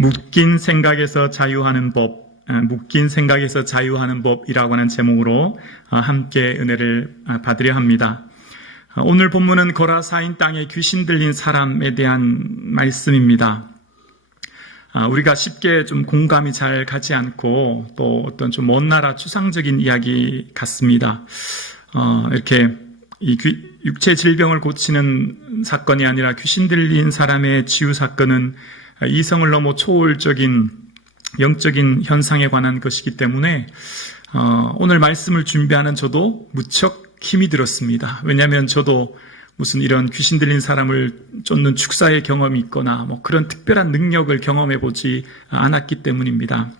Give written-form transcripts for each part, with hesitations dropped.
묶인 생각에서 자유하는 법, 묶인 생각에서 자유하는 법이라고 하는 제목으로 함께 은혜를 받으려 합니다. 오늘 본문은 거라사인 땅에 귀신 들린 사람에 대한 말씀입니다. 우리가 쉽게 좀 공감이 잘 가지 않고 또 어떤 좀 먼 나라 추상적인 이야기 같습니다. 이렇게 이 육체 질병을 고치는 사건이 아니라 귀신 들린 사람의 치유 사건은 이성을 넘어 초월적인 영적인 현상에 관한 것이기 때문에 오늘 말씀을 준비하는 저도 무척 힘이 들었습니다. 왜냐하면 저도 무슨 이런 귀신 들린 사람을 쫓는 축사의 경험이 있거나 그런 특별한 능력을 경험해 보지 않았기 때문입니다.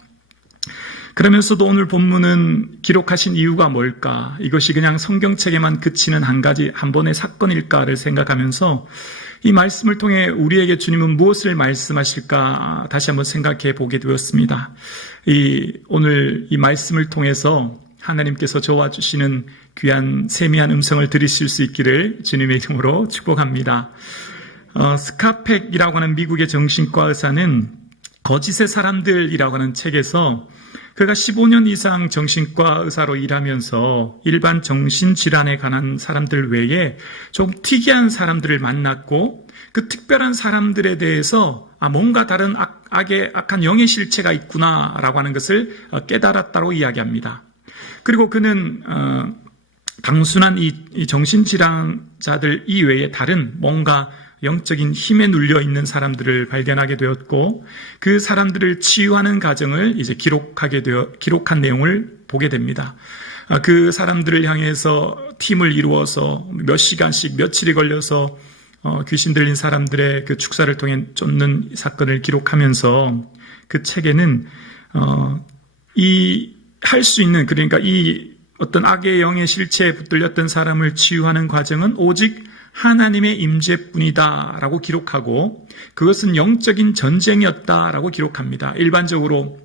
그러면서도 오늘 본문은 기록하신 이유가 뭘까? 이것이 그냥 성경책에만 그치는 한 번의 사건일까를 생각하면서 이 말씀을 통해 우리에게 주님은 무엇을 말씀하실까 다시 한번 생각해 보게 되었습니다. 오늘 이 말씀을 통해서 하나님께서 저와 주시는 귀한 세미한 음성을 들으실 수 있기를 주님의 이름으로 축복합니다. 스카펙이라고 하는 미국의 정신과 의사는 거짓의 사람들이라고 하는 책에서 그가 15년 이상 정신과 의사로 일하면서 일반 정신질환에 관한 사람들 외에 좀 특이한 사람들을 만났고 그 특별한 사람들에 대해서 뭔가 다른 악한 영의 실체가 있구나라고 하는 것을 깨달았다고 이야기합니다. 그리고 그는 단순한 이 정신질환자들 이외에 다른 뭔가 영적인 힘에 눌려 있는 사람들을 발견하게 되었고 그 사람들을 치유하는 과정을 이제 기록한 내용을 보게 됩니다. 그 사람들을 향해서 팀을 이루어서 몇 시간씩 며칠이 걸려서 귀신 들린 사람들의 그 축사를 통해 쫓는 사건을 기록하면서 그 책에는 할 수 있는 그러니까 이 어떤 악의 영의 실체에 붙들렸던 사람을 치유하는 과정은 오직 하나님의 임재뿐이다라고 기록하고 그것은 영적인 전쟁이었다라고 기록합니다. 일반적으로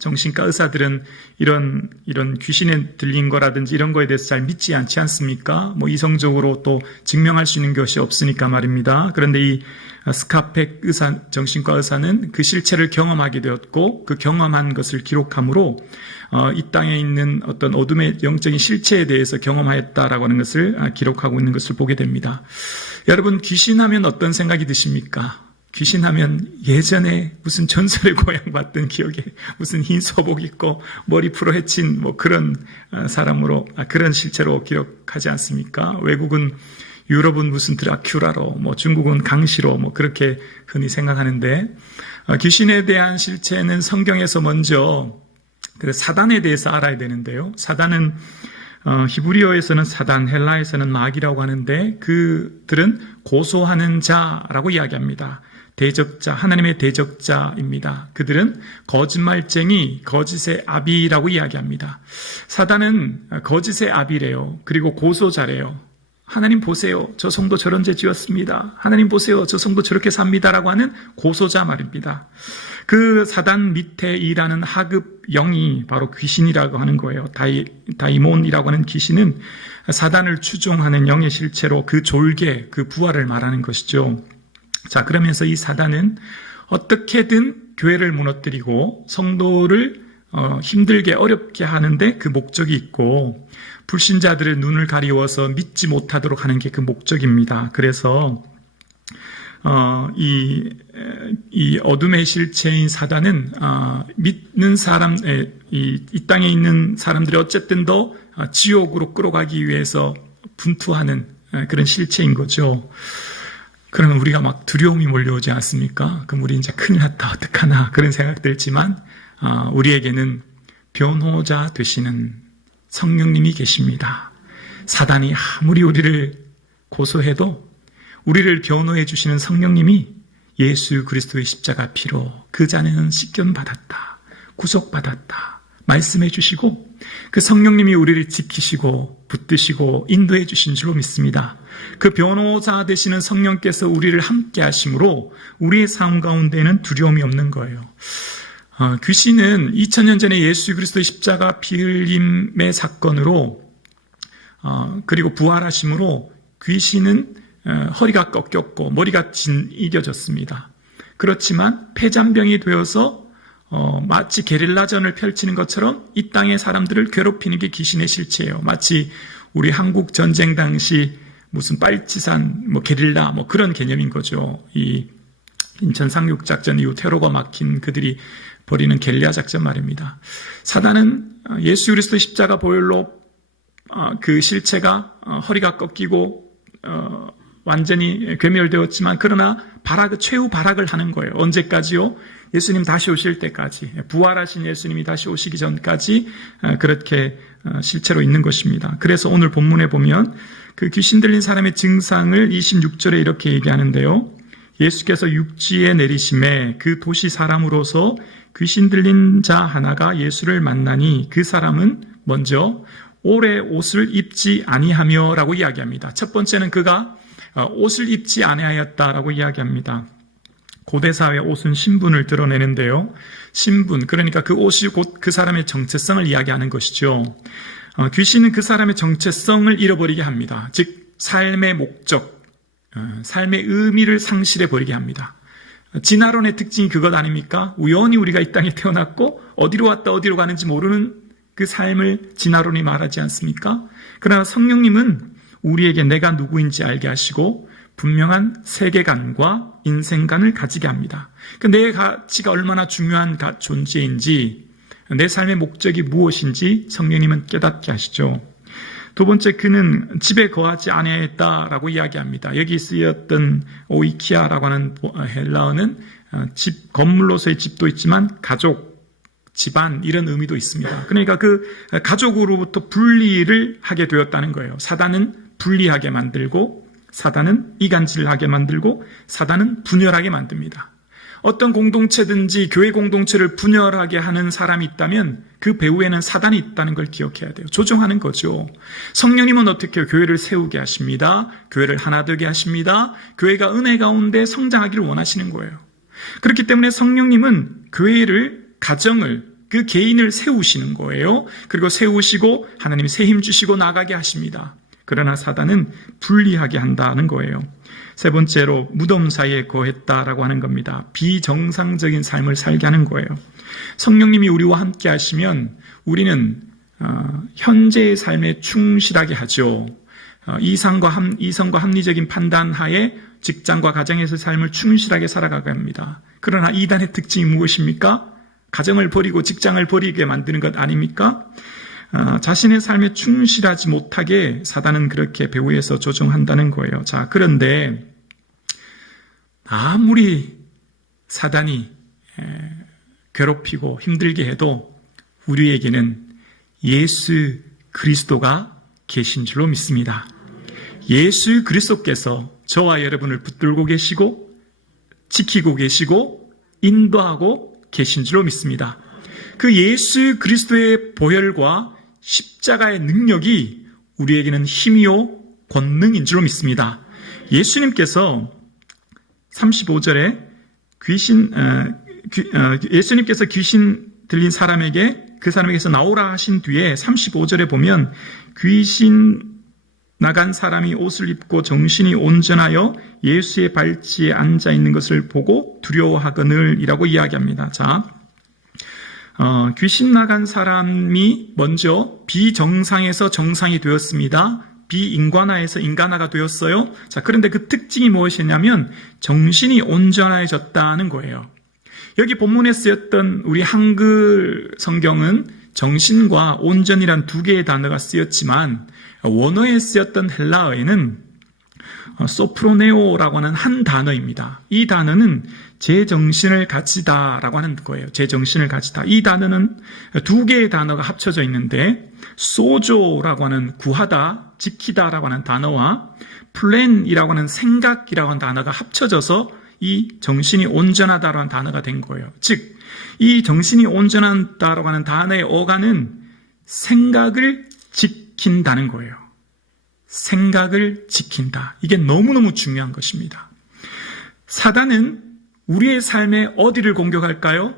정신과 의사들은 이런 귀신에 들린 거라든지 이런 거에 대해서 잘 믿지 않지 않습니까? 이성적으로 또 증명할 수 있는 것이 없으니까 말입니다. 그런데 이 스카펙 의사, 정신과 의사는 그 실체를 경험하게 되었고 그 경험한 것을 기록함으로 이 땅에 있는 어떤 어둠의 영적인 실체에 대해서 경험하였다라고 하는 것을 기록하고 있는 것을 보게 됩니다. 여러분, 귀신하면 어떤 생각이 드십니까? 귀신하면 예전에 무슨 전설의 고향 봤던 기억에 무슨 흰 소복 입고 머리 풀어 헤친 그런 사람으로 그런 실체로 기억하지 않습니까? 외국은 유럽은 무슨 드라큘라로 중국은 강시로 그렇게 흔히 생각하는데 귀신에 대한 실체는 성경에서 먼저 사단에 대해서 알아야 되는데요. 사단은 히브리어에서는 사단, 헬라에서는 마귀라고 하는데 그들은 고소하는 자라고 이야기합니다. 대적자, 하나님의 대적자입니다. 그들은 거짓말쟁이, 거짓의 아비라고 이야기합니다. 사단은 거짓의 아비래요. 그리고 고소자래요. 하나님 보세요. 저 성도 저런 죄 지었습니다. 하나님 보세요. 저 성도 저렇게 삽니다라고 하는 고소자 말입니다. 그 사단 밑에 일하는 하급 영이 바로 귀신이라고 하는 거예요. 다이몬이라고 하는 귀신은 사단을 추종하는 영의 실체로 그 졸개, 그 부활을 말하는 것이죠. 자, 그러면서 이 사단은 어떻게든 교회를 무너뜨리고 성도를 힘들게 어렵게 하는데 그 목적이 있고 불신자들의 눈을 가리워서 믿지 못하도록 하는 게 그 목적입니다. 그래서 이 어둠의 실체인 사단은 믿는 사람, 이 땅에 있는 사람들이 어쨌든 더 지옥으로 끌어가기 위해서 분투하는 그런 실체인 거죠. 그러면 우리가 막 두려움이 몰려오지 않습니까? 그럼 우리 이제 큰일 났다, 어떡하나 그런 생각 들지만 우리에게는 변호자 되시는 성령님이 계십니다. 사단이 아무리 우리를 고소해도 우리를 변호해 주시는 성령님이 예수 그리스도의 십자가 피로 그 잔에는 씻김받았다, 구속받았다 말씀해 주시고 그 성령님이 우리를 지키시고 붙드시고 인도해 주신 줄로 믿습니다. 그 변호자 되시는 성령께서 우리를 함께 하심으로 우리의 삶 가운데는 두려움이 없는 거예요. 귀신은 2000년 전에 예수 그리스도의 십자가 피 흘림의 사건으로 그리고 부활하심으로 귀신은 허리가 꺾였고 머리가 이겨졌습니다. 그렇지만 패잔병이 되어서 마치 게릴라전을 펼치는 것처럼 이 땅의 사람들을 괴롭히는 게 귀신의 실체예요. 마치 우리 한국 전쟁 당시 무슨 빨치산, 게릴라, 그런 개념인 거죠. 이 인천 상륙작전 이후 테러가 막힌 그들이 벌이는 게릴라 작전 말입니다. 사단은 예수 그리스도의 십자가 보혈로 그 실체가 허리가 꺾이고 완전히 괴멸되었지만 그러나 최후 발악을 하는 거예요. 언제까지요? 예수님 다시 오실 때까지, 부활하신 예수님이 다시 오시기 전까지 그렇게 실체로 있는 것입니다. 그래서 오늘 본문에 보면 그 귀신 들린 사람의 증상을 26절에 이렇게 얘기하는데요. 예수께서 육지에 내리심에 그 도시 사람으로서 귀신 들린 자 하나가 예수를 만나니 그 사람은 먼저 오래 옷을 입지 아니하며 라고 이야기합니다. 첫 번째는 그가 옷을 입지 아니하였다라고 이야기합니다. 고대사회 옷은 신분을 드러내는데요. 신분, 그러니까 그 옷이 곧 그 사람의 정체성을 이야기하는 것이죠. 귀신은 그 사람의 정체성을 잃어버리게 합니다. 즉 삶의 목적, 삶의 의미를 상실해버리게 합니다. 진화론의 특징이 그것 아닙니까? 우연히 우리가 이 땅에 태어났고 어디로 왔다 어디로 가는지 모르는 그 삶을 진화론이 말하지 않습니까? 그러나 성령님은 우리에게 내가 누구인지 알게 하시고 분명한 세계관과 인생관을 가지게 합니다. 내 가치가 얼마나 중요한 존재인지, 내 삶의 목적이 무엇인지 성령님은 깨닫게 하시죠. 두 번째, 그는 집에 거하지 아니하였다라고 이야기합니다. 여기 쓰였던 오이키아라고 하는 헬라어는 집, 건물로서의 집도 있지만 가족, 집안 이런 의미도 있습니다. 그러니까 그 가족으로부터 분리를 하게 되었다는 거예요. 사단은 분리하게 만들고, 사단은 이간질하게 만들고, 사단은 분열하게 만듭니다. 어떤 공동체든지 교회 공동체를 분열하게 하는 사람이 있다면 그 배후에는 사단이 있다는 걸 기억해야 돼요. 조종하는 거죠. 성령님은 어떻게 교회를 세우게 하십니다. 교회를 하나 되게 하십니다. 교회가 은혜 가운데 성장하기를 원하시는 거예요. 그렇기 때문에 성령님은 교회를, 가정을, 그 개인을 세우시는 거예요. 그리고 세우시고 하나님이 새 힘 주시고 나가게 하십니다. 그러나 사단은 분리하게 한다는 거예요. 세 번째로 무덤 사이에 거했다라고 하는 겁니다. 비정상적인 삶을 살게 하는 거예요. 성령님이 우리와 함께 하시면 우리는 현재의 삶에 충실하게 하죠. 이성과 합리적인 판단 하에 직장과 가정에서의 삶을 충실하게 살아가게 합니다. 그러나 이단의 특징이 무엇입니까? 가정을 버리고 직장을 버리게 만드는 것 아닙니까? 자신의 삶에 충실하지 못하게 사단은 그렇게 배후에서 조종한다는 거예요. 자, 그런데 아무리 사단이 괴롭히고 힘들게 해도 우리에게는 예수 그리스도가 계신 줄로 믿습니다. 예수 그리스도께서 저와 여러분을 붙들고 계시고 지키고 계시고 인도하고 계신 줄로 믿습니다. 그 예수 그리스도의 보혈과 십자가의 능력이 우리에게는 힘이요 권능인 줄로 믿습니다. 예수님께서 35절에 예수님께서 귀신 들린 사람에게 그 사람에게서 나오라 하신 뒤에 35절에 보면 귀신 나간 사람이 옷을 입고 정신이 온전하여 예수의 발치에 앉아 있는 것을 보고 두려워하거늘 이라고 이야기합니다. 자, 귀신 나간 사람이 먼저 비정상에서 정상이 되었습니다. 비인간화에서 인간화가 되었어요. 자, 그런데 그 특징이 무엇이냐면 정신이 온전해졌다는 거예요. 여기 본문에 쓰였던 우리 한글 성경은 정신과 온전이란 두 개의 단어가 쓰였지만 원어에 쓰였던 헬라어에는 소프로네오라고 하는 한 단어입니다. 이 단어는 제 정신을 가지다라고 하는 거예요. 제 정신을 가지다. 이 단어는 두 개의 단어가 합쳐져 있는데 소조라고 하는 구하다, 지키다라고 하는 단어와 플랜이라고 하는 생각이라고 하는 단어가 합쳐져서 이 정신이 온전하다라고 하는 단어가 된 거예요. 즉, 이 정신이 온전하다라고 하는 단어의 어간은 생각을 지킨다는 거예요. 생각을 지킨다. 이게 너무너무 중요한 것입니다. 사단은 우리의 삶에 어디를 공격할까요?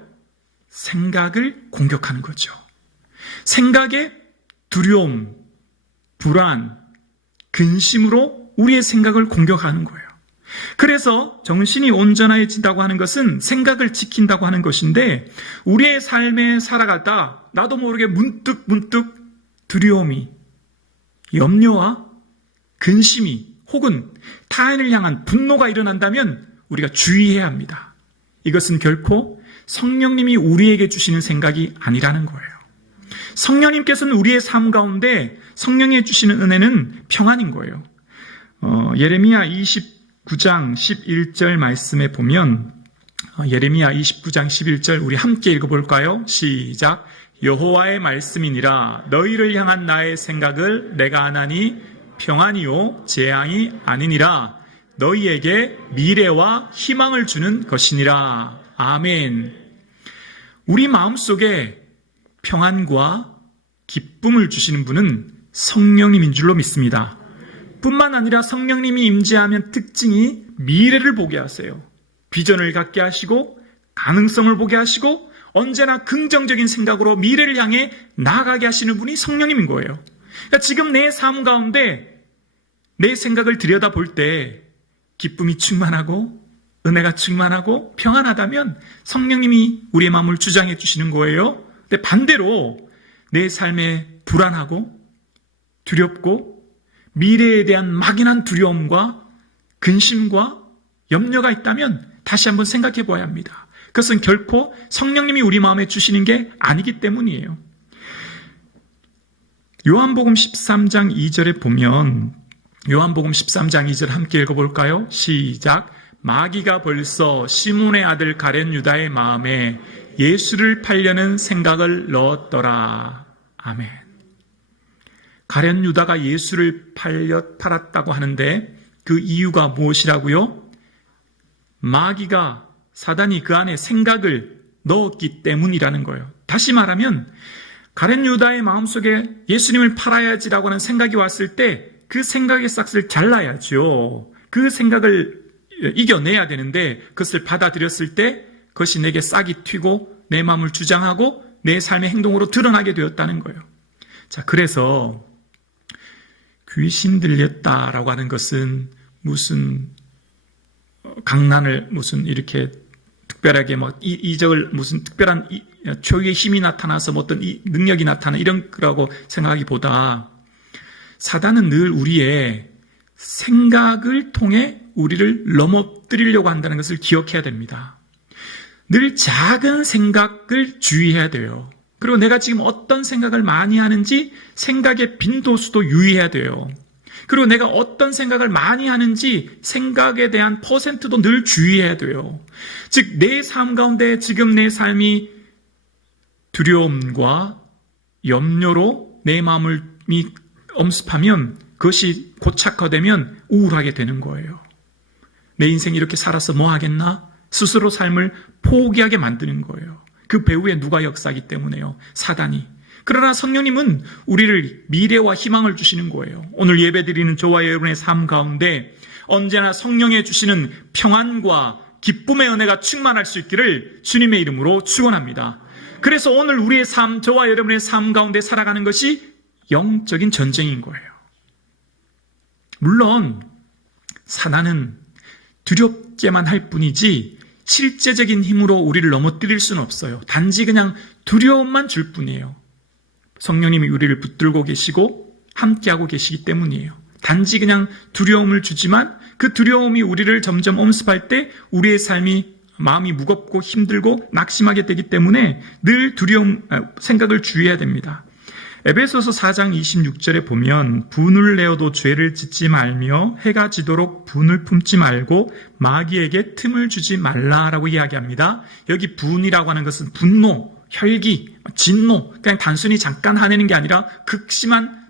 생각을 공격하는 거죠. 생각의 두려움, 불안, 근심으로 우리의 생각을 공격하는 거예요. 그래서 정신이 온전해진다고 하는 것은 생각을 지킨다고 하는 것인데, 우리의 삶에 살아가다 나도 모르게 문득 두려움이, 염려와 근심이 혹은 타인을 향한 분노가 일어난다면 우리가 주의해야 합니다. 이것은 결코 성령님이 우리에게 주시는 생각이 아니라는 거예요. 성령님께서는 우리의 삶 가운데 성령이 주시는 은혜는 평안인 거예요. 예레미야 29장 11절 말씀에 보면, 예레미야 29장 11절 우리 함께 읽어볼까요? 시작. 여호와의 말씀이니라. 너희를 향한 나의 생각을 내가 아나니 평안이요 재앙이 아니니라. 너희에게 미래와 희망을 주는 것이니라. 아멘. 우리 마음속에 평안과 기쁨을 주시는 분은 성령님인 줄로 믿습니다. 뿐만 아니라 성령님이 임재하면 특징이 미래를 보게 하세요. 비전을 갖게 하시고 가능성을 보게 하시고 언제나 긍정적인 생각으로 미래를 향해 나아가게 하시는 분이 성령님인 거예요. 그러니까 지금 내 삶 가운데 내 생각을 들여다볼 때 기쁨이 충만하고 은혜가 충만하고 평안하다면 성령님이 우리의 마음을 주장해 주시는 거예요. 근데 반대로 내 삶에 불안하고 두렵고 미래에 대한 막연한 두려움과 근심과 염려가 있다면 다시 한번 생각해 봐야 합니다. 그것은 결코 성령님이 우리 마음에 주시는 게 아니기 때문이에요. 요한복음 13장 2절에 보면, 요한복음 13장 2절 함께 읽어볼까요? 시작. 마귀가 벌써 시몬의 아들 가룟 유다의 마음에 예수를 팔려는 생각을 넣었더라. 아멘. 가룟 유다가 예수를 팔았다고 하는데 그 이유가 무엇이라고요? 마귀가, 사단이 그 안에 생각을 넣었기 때문이라는 거예요. 다시 말하면 가룟 유다의 마음속에 예수님을 팔아야지라고 하는 생각이 왔을 때 그 생각의 싹을 잘라야죠. 그 생각을 이겨내야 되는데 그것을 받아들였을 때 그것이 내게 싹이 튀고 내 마음을 주장하고 내 삶의 행동으로 드러나게 되었다는 거예요. 자, 그래서 귀신 들렸다라고 하는 것은 무슨 강난을 무슨 이렇게 특별하게 뭐 이적을 무슨 특별한 초유의 힘이 나타나서 뭐 어떤 능력이 나타나 이런 거라고 생각하기보다 사단은 늘 우리의 생각을 통해 우리를 넘어뜨리려고 한다는 것을 기억해야 됩니다. 늘 작은 생각을 주의해야 돼요. 그리고 내가 지금 어떤 생각을 많이 하는지 생각의 빈도수도 유의해야 돼요. 그리고 내가 어떤 생각을 많이 하는지 생각에 대한 퍼센트도 늘 주의해야 돼요. 즉, 내 삶 가운데 지금 내 삶이 두려움과 염려로 내 마음을 엄습하면 그것이 고착화되면 우울하게 되는 거예요. 내 인생이 이렇게 살아서 뭐 하겠나? 스스로 삶을 포기하게 만드는 거예요. 그 배후에 누가 역사하기 때문에요. 사단이. 그러나 성령님은 우리를 미래와 희망을 주시는 거예요. 오늘 예배드리는 저와 여러분의 삶 가운데 언제나 성령의 주시는 평안과 기쁨의 은혜가 충만할 수 있기를 주님의 이름으로 축원합니다. 그래서 오늘 우리의 삶, 저와 여러분의 삶 가운데 살아가는 것이 영적인 전쟁인 거예요. 물론 사단은 두렵게만 할 뿐이지 실제적인 힘으로 우리를 넘어뜨릴 수는 없어요. 단지 그냥 두려움만 줄 뿐이에요. 성령님이 우리를 붙들고 계시고 함께하고 계시기 때문이에요. 단지 그냥 두려움을 주지만 그 두려움이 우리를 점점 엄습할 때 우리의 삶이 마음이 무겁고 힘들고 낙심하게 되기 때문에 늘 생각을 주의해야 됩니다. 에베소서 4장 26절에 보면 분을 내어도 죄를 짓지 말며 해가 지도록 분을 품지 말고 마귀에게 틈을 주지 말라라고 이야기합니다. 여기 분이라고 하는 것은 분노, 혈기, 진노, 그냥 단순히 잠깐 화내는 게 아니라 극심한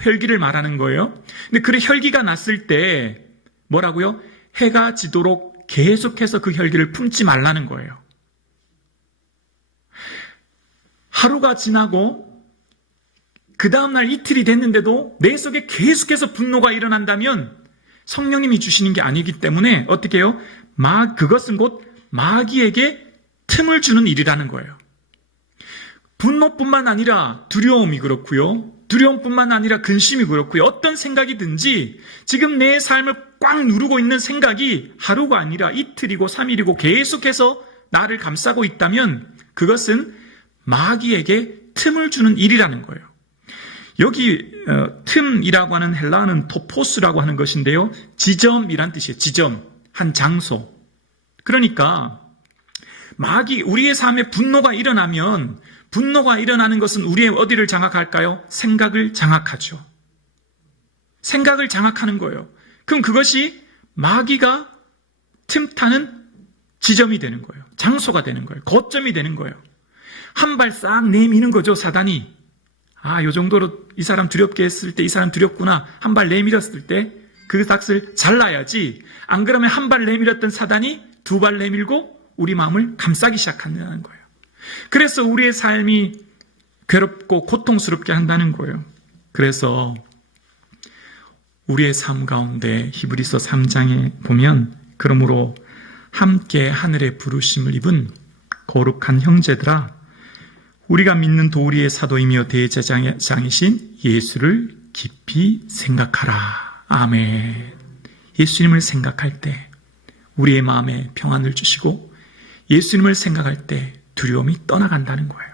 혈기를 말하는 거예요. 근데 그 혈기가 났을 때 뭐라고요? 해가 지도록 계속해서 그 혈기를 품지 말라는 거예요. 하루가 지나고 그 다음날 이틀이 됐는데도 내 속에 계속해서 분노가 일어난다면 성령님이 주시는 게 아니기 때문에 어떻게 해요? 그것은 곧 마귀에게 틈을 주는 일이라는 거예요. 분노뿐만 아니라 두려움이 그렇고요. 두려움뿐만 아니라 근심이 그렇고요. 어떤 생각이든지 지금 내 삶을 꽉 누르고 있는 생각이 하루가 아니라 이틀이고 3일이고 계속해서 나를 감싸고 있다면 그것은 마귀에게 틈을 주는 일이라는 거예요. 여기 틈이라고 하는 헬라어는 토포스라고 하는 것인데요. 지점이란 뜻이에요. 지점, 한 장소. 그러니까 우리의 삶에 분노가 일어나면 분노가 일어나는 것은 우리의 어디를 장악할까요? 생각을 장악하죠. 생각을 장악하는 거예요. 그럼 그것이 마귀가 틈타는 지점이 되는 거예요. 장소가 되는 거예요. 거점이 되는 거예요. 한 발 싹 내미는 거죠, 사단이. 요 정도로 이 사람 두렵게 했을 때 이 사람 두렵구나. 한 발 내밀었을 때 그 삭을 잘라야지. 안 그러면 한 발 내밀었던 사단이 두 발 내밀고 우리 마음을 감싸기 시작한다는 거예요. 그래서 우리의 삶이 괴롭고 고통스럽게 한다는 거예요. 그래서 우리의 삶 가운데 히브리서 3장에 보면 그러므로 함께 하늘의 부르심을 입은 거룩한 형제들아 우리가 믿는 도리의 사도이며 대제사장이신 예수를 깊이 생각하라. 아멘. 예수님을 생각할 때 우리의 마음에 평안을 주시고 예수님을 생각할 때 두려움이 떠나간다는 거예요.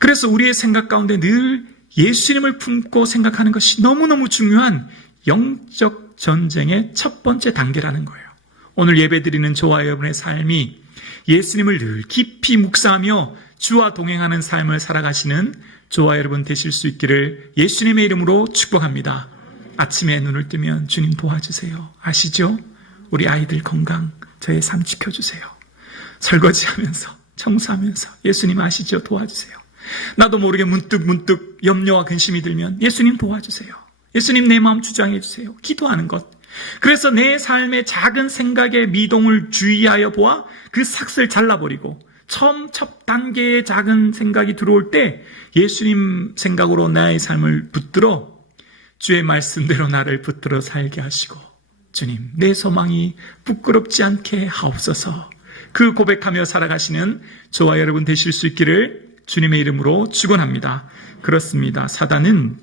그래서 우리의 생각 가운데 늘 예수님을 품고 생각하는 것이 너무너무 중요한 영적 전쟁의 첫 번째 단계라는 거예요. 오늘 예배드리는 저와 여러분의 삶이 예수님을 늘 깊이 묵상하며 주와 동행하는 삶을 살아가시는 저와 여러분 되실 수 있기를 예수님의 이름으로 축복합니다. 아침에 눈을 뜨면 주님 도와주세요. 아시죠? 우리 아이들 건강, 저의 삶 지켜주세요. 설거지하면서, 청소하면서 예수님 아시죠? 도와주세요. 나도 모르게 문득 염려와 근심이 들면 예수님 도와주세요. 예수님 내 마음 주장해 주세요. 기도하는 것. 그래서 내 삶의 작은 생각의 미동을 주의하여 보아 그 삭을 잘라버리고 첫 단계의 작은 생각이 들어올 때 예수님 생각으로 나의 삶을 붙들어 주의 말씀대로 나를 붙들어 살게 하시고 주님 내 소망이 부끄럽지 않게 하옵소서. 그 고백하며 살아가시는 저와 여러분 되실 수 있기를 주님의 이름으로 축원합니다. 그렇습니다. 사단은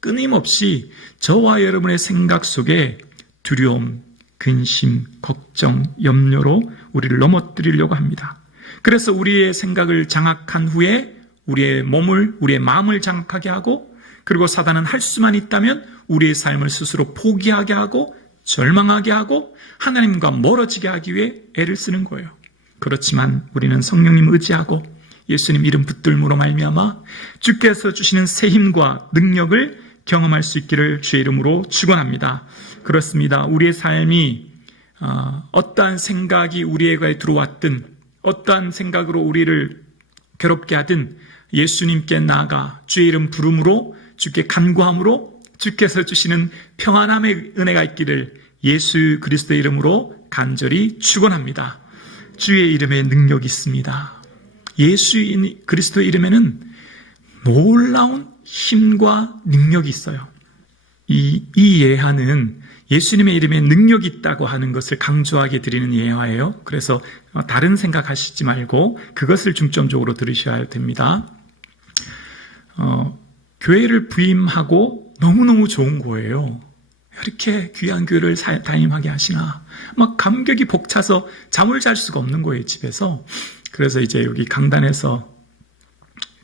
끊임없이 저와 여러분의 생각 속에 두려움, 근심, 걱정, 염려로 우리를 넘어뜨리려고 합니다. 그래서 우리의 생각을 장악한 후에 우리의 몸을, 우리의 마음을 장악하게 하고 그리고 사단은 할 수만 있다면 우리의 삶을 스스로 포기하게 하고 절망하게 하고 하나님과 멀어지게 하기 위해 애를 쓰는 거예요. 그렇지만 우리는 성령님 의지하고 예수님 이름 붙들므로 말미암아 주께서 주시는 새 힘과 능력을 경험할 수 있기를 주의 이름으로 축원합니다. 그렇습니다. 우리의 삶이 어떠한 생각이 우리에게 들어왔든 어떠한 생각으로 우리를 괴롭게 하든 예수님께 나아가 주의 이름 부름으로 주께 간구함으로 주께서 주시는 평안함의 은혜가 있기를 예수 그리스도의 이름으로 간절히 축원합니다. 주의 이름에 능력이 있습니다. 예수 그리스도의 이름에는 놀라운 힘과 능력이 있어요. 이 예화는 예수님의 이름에 능력이 있다고 하는 것을 강조하게 드리는 예화예요. 그래서 다른 생각하시지 말고 그것을 중점적으로 들으셔야 됩니다. 교회를 부임하고 너무너무 좋은 거예요. 이렇게 귀한 교회를 담임하게 하시나 막 감격이 벅차서 잠을 잘 수가 없는 거예요, 집에서. 그래서 이제 여기 강단에서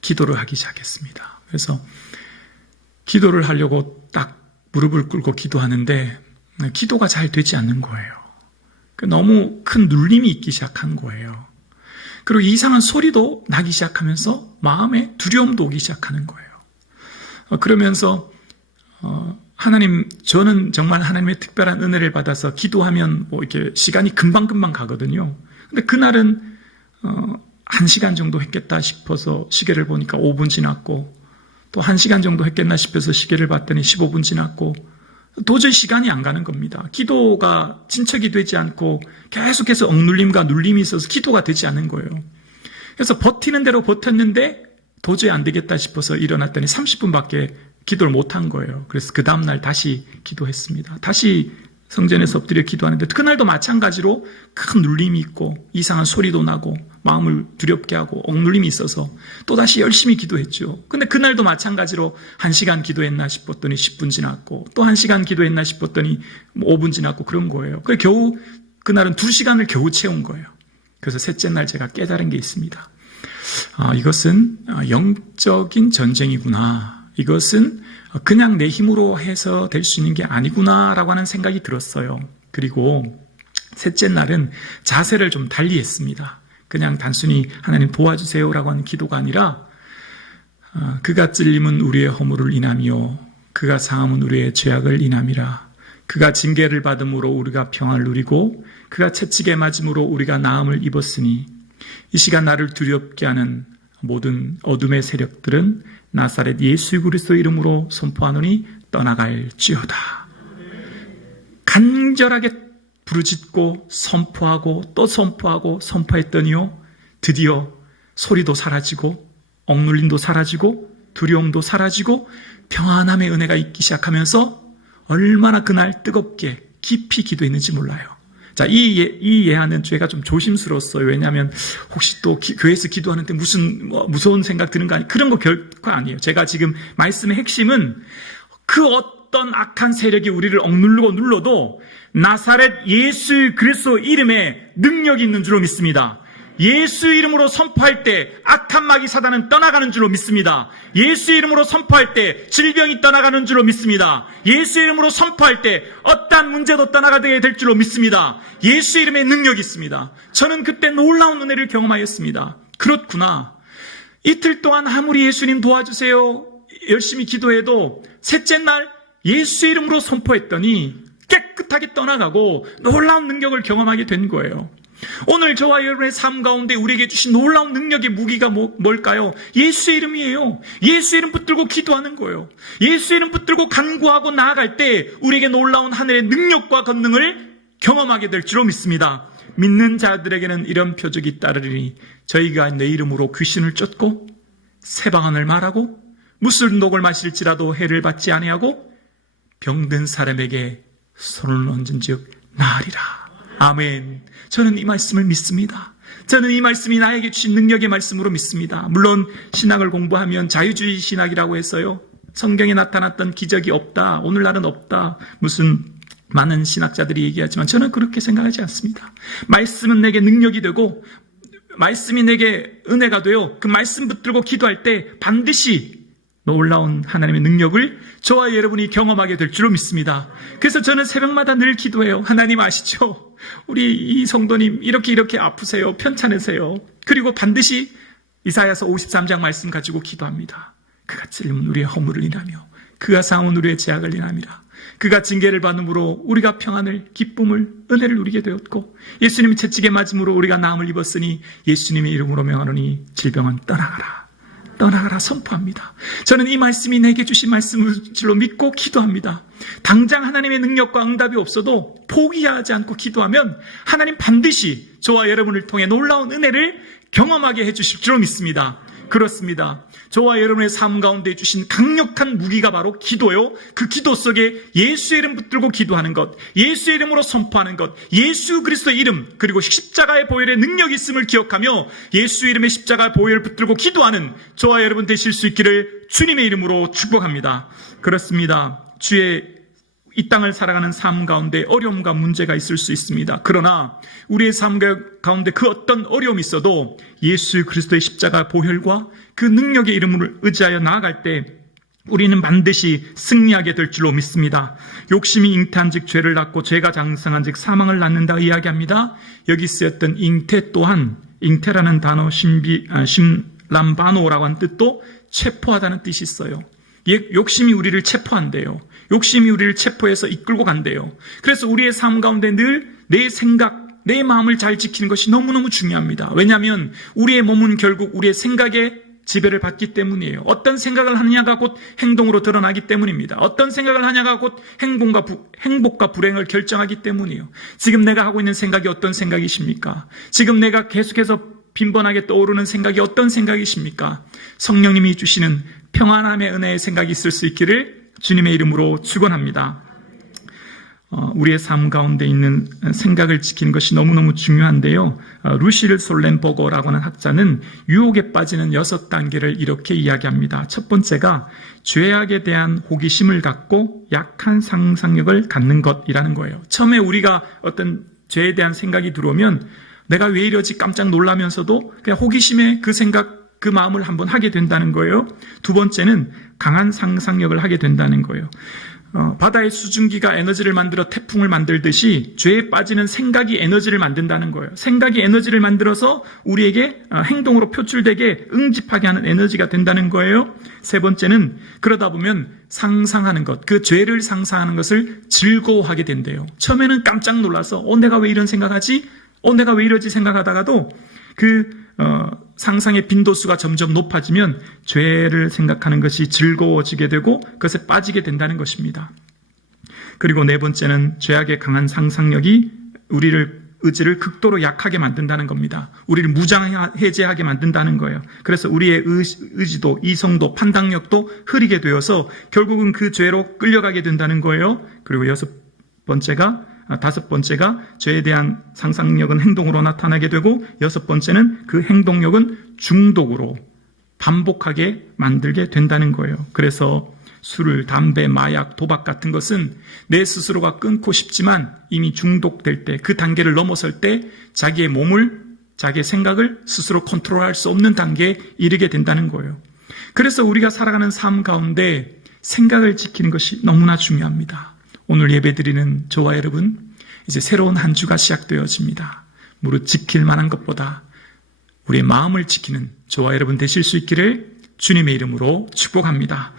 기도를 하기 시작했습니다. 그래서 기도를 하려고 딱 무릎을 꿇고 기도하는데 기도가 잘 되지 않는 거예요. 너무 큰 눌림이 있기 시작한 거예요. 그리고 이상한 소리도 나기 시작하면서 마음에 두려움도 오기 시작하는 거예요. 그러면서 하나님, 저는 정말 하나님의 특별한 은혜를 받아서 기도하면 뭐 이렇게 시간이 금방금방 가거든요. 근데 그날은 1시간 정도 했겠다 싶어서 시계를 보니까 5분 지났고 또 1시간 정도 했겠나 싶어서 시계를 봤더니 15분 지났고 도저히 시간이 안 가는 겁니다. 기도가 진척이 되지 않고 계속해서 억눌림과 눌림이 있어서 기도가 되지 않는 거예요. 그래서 버티는 대로 버텼는데 도저히 안 되겠다 싶어서 일어났더니 30분밖에 기도를 못한 거예요. 그래서 그 다음날 다시 기도했습니다. 다시 성전에서 엎드려 기도하는데 그날도 마찬가지로 큰 눌림이 있고 이상한 소리도 나고 마음을 두렵게 하고 억눌림이 있어서 또다시 열심히 기도했죠. 근데 그날도 마찬가지로 1시간 기도했나 싶었더니 10분 지났고 또 1시간 기도했나 싶었더니 5분 지났고 그런 거예요. 그래서 겨우 그날은 2시간을 겨우 채운 거예요. 그래서 셋째 날 제가 깨달은 게 있습니다. 이것은 영적인 전쟁이구나. 이것은 그냥 내 힘으로 해서 될 수 있는 게 아니구나라고 하는 생각이 들었어요. 그리고 셋째 날은 자세를 좀 달리 했습니다. 그냥 단순히 하나님 도와주세요라고 하는 기도가 아니라 그가 찔림은 우리의 허물을 인하며 그가 상함은 우리의 죄악을 인함이라. 그가 징계를 받음으로 우리가 평안을 누리고 그가 채찍에 맞음으로 우리가 나음을 입었으니 이 시간 나를 두렵게 하는 모든 어둠의 세력들은 나사렛 예수 그리스도 이름으로 선포하노니 떠나갈지어다. 간절하게 부르짖고 선포하고 또 선포하고 선포했더니요, 드디어 소리도 사라지고 억눌림도 사라지고 두려움도 사라지고 평안함의 은혜가 있기 시작하면서 얼마나 그날 뜨겁게 깊이 기도했는지 몰라요. 자, 이 예화는 제가 좀 조심스러웠어요. 왜냐하면 혹시 또 교회에서 기도하는데 무슨 무서운 생각 드는 거 아니? 그런 거 결코 아니에요. 제가 지금 말씀의 핵심은 그 어떤 악한 세력이 우리를 억누르고 눌러도 나사렛 예수 그리스도 이름에 능력이 있는 줄로 믿습니다. 예수 이름으로 선포할 때 악한 마귀 사단은 떠나가는 줄로 믿습니다. 예수 이름으로 선포할 때 질병이 떠나가는 줄로 믿습니다. 예수 이름으로 선포할 때 어떠한 문제도 떠나가게 될 줄로 믿습니다. 예수 이름에 능력이 있습니다. 저는 그때 놀라운 은혜를 경험하였습니다. 그렇구나. 이틀 동안 아무리 예수님 도와주세요 열심히 기도해도 셋째 날 예수 이름으로 선포했더니 깨끗하게 떠나가고 놀라운 능력을 경험하게 된 거예요. 오늘 저와 여러분의 삶 가운데 우리에게 주신 놀라운 능력의 무기가 뭘까요? 예수의 이름이에요. 예수의 이름 붙들고 기도하는 거예요. 예수의 이름 붙들고 간구하고 나아갈 때 우리에게 놀라운 하늘의 능력과 권능을 경험하게 될 줄로 믿습니다. 믿는 자들에게는 이런 표적이 따르리니 저희가 내 이름으로 귀신을 쫓고 새방언을 말하고 무슨 독을 마실지라도 해를 받지 아니하고 병든 사람에게 손을 얹은즉 나으리라. 아멘. 저는 이 말씀을 믿습니다. 저는 이 말씀이 나에게 주신 능력의 말씀으로 믿습니다. 물론 신학을 공부하면 자유주의 신학이라고 해서요, 성경에 나타났던 기적이 없다, 오늘날은 없다, 무슨 많은 신학자들이 얘기하지만 저는 그렇게 생각하지 않습니다. 말씀은 내게 능력이 되고 말씀이 내게 은혜가 되어 그 말씀 붙들고 기도할 때 반드시 놀라운 하나님의 능력을 저와 여러분이 경험하게 될 줄로 믿습니다. 그래서 저는 새벽마다 늘 기도해요. 하나님 아시죠? 우리 이 성도님 이렇게 아프세요. 편찮으세요. 그리고 반드시 이사야서 53장 말씀 가지고 기도합니다. 그가 찔림은 우리의 허물을 인하며 그가 상함은 우리의 죄악을 인함이라. 그가 징계를 받음으로 우리가 평안을, 기쁨을, 은혜를 누리게 되었고 예수님이 채찍에 맞음으로 우리가 나음을 입었으니 예수님의 이름으로 명하노니 질병은 떠나가라 선포합니다. 저는 이 말씀이 내게 주신 말씀을 줄로 믿고 기도합니다. 당장 하나님의 능력과 응답이 없어도 포기하지 않고 기도하면 하나님 반드시 저와 여러분을 통해 놀라운 은혜를 경험하게 해주실 줄로 믿습니다. 그렇습니다. 저와 여러분의 삶 가운데 주신 강력한 무기가 바로 기도요. 그 기도 속에 예수의 이름 붙들고 기도하는 것, 예수의 이름으로 선포하는 것, 예수 그리스도의 이름, 그리고 십자가의 보혈의 능력이 있음을 기억하며 예수 이름의 십자가 보혈을 붙들고 기도하는 저와 여러분 되실 수 있기를 주님의 이름으로 축복합니다. 그렇습니다. 주의 이 땅을 살아가는 삶 가운데 어려움과 문제가 있을 수 있습니다. 그러나 우리의 삶 가운데 그 어떤 어려움이 있어도 예수 그리스도의 십자가 보혈과 그 능력의 이름을 의지하여 나아갈 때 우리는 반드시 승리하게 될 줄로 믿습니다. 욕심이 잉태한 즉 죄를 낳고 죄가 장성한 즉 사망을 낳는다 이야기합니다. 여기 쓰였던 잉태 또한 잉태라는 단어 심람바노라고 하는 뜻도 체포하다는 뜻이 있어요. 욕심이 우리를 체포한대요. 욕심이 우리를 체포해서 이끌고 간대요. 그래서 우리의 삶 가운데 늘 내 생각, 내 마음을 잘 지키는 것이 너무너무 중요합니다. 왜냐하면 우리의 몸은 결국 우리의 생각에 지배를 받기 때문이에요. 어떤 생각을 하느냐가 곧 행동으로 드러나기 때문입니다. 어떤 생각을 하냐가 곧 행복과 불행을 결정하기 때문이에요. 지금 내가 하고 있는 생각이 어떤 생각이십니까? 지금 내가 계속해서 빈번하게 떠오르는 생각이 어떤 생각이십니까? 성령님이 주시는 평안함의 은혜의 생각이 있을 수 있기를 주님의 이름으로 축원합니다. 우리의 삶 가운데 있는 생각을 지키는 것이 너무너무 중요한데요. 루시를 솔렌버거라고 하는 학자는 유혹에 빠지는 6단계를 이렇게 이야기합니다. 첫 번째가 죄악에 대한 호기심을 갖고 약한 상상력을 갖는 것이라는 거예요. 처음에 우리가 어떤 죄에 대한 생각이 들어오면 내가 왜 이러지 깜짝 놀라면서도 그냥 호기심에 그 생각, 그 마음을 한번 하게 된다는 거예요. 두 번째는 강한 상상력을 하게 된다는 거예요. 바다의 수증기가 에너지를 만들어 태풍을 만들듯이 죄에 빠지는 생각이 에너지를 만든다는 거예요. 생각이 에너지를 만들어서 우리에게 행동으로 표출되게 응집하게 하는 에너지가 된다는 거예요. 세 번째는 그러다 보면 상상하는 것, 그 죄를 상상하는 것을 즐거워하게 된대요. 처음에는 깜짝 놀라서 내가 왜 이런 생각하지? 내가 왜 이러지 생각하다가도 상상의 빈도수가 점점 높아지면 죄를 생각하는 것이 즐거워지게 되고 그것에 빠지게 된다는 것입니다. 그리고 네 번째는 죄악의 강한 상상력이 의지를 극도로 약하게 만든다는 겁니다. 우리를 무장해제하게 만든다는 거예요. 그래서 우리의 의지도, 이성도, 판단력도 흐리게 되어서 결국은 그 죄로 끌려가게 된다는 거예요. 그리고 다섯 번째가 죄에 대한 상상력은 행동으로 나타나게 되고, 여섯 번째는 그 행동력은 중독으로 반복하게 만들게 된다는 거예요. 그래서 술, 담배, 마약, 도박 같은 것은 내 스스로가 끊고 싶지만 이미 중독될 때, 그 단계를 넘어설 때 자기의 몸을, 자기의 생각을 스스로 컨트롤할 수 없는 단계에 이르게 된다는 거예요. 그래서 우리가 살아가는 삶 가운데 생각을 지키는 것이 너무나 중요합니다. 오늘 예배드리는 저와 여러분, 이제 새로운 한 주가 시작되어집니다. 무릇 지킬 만한 것보다 우리의 마음을 지키는 저와 여러분 되실 수 있기를 주님의 이름으로 축복합니다.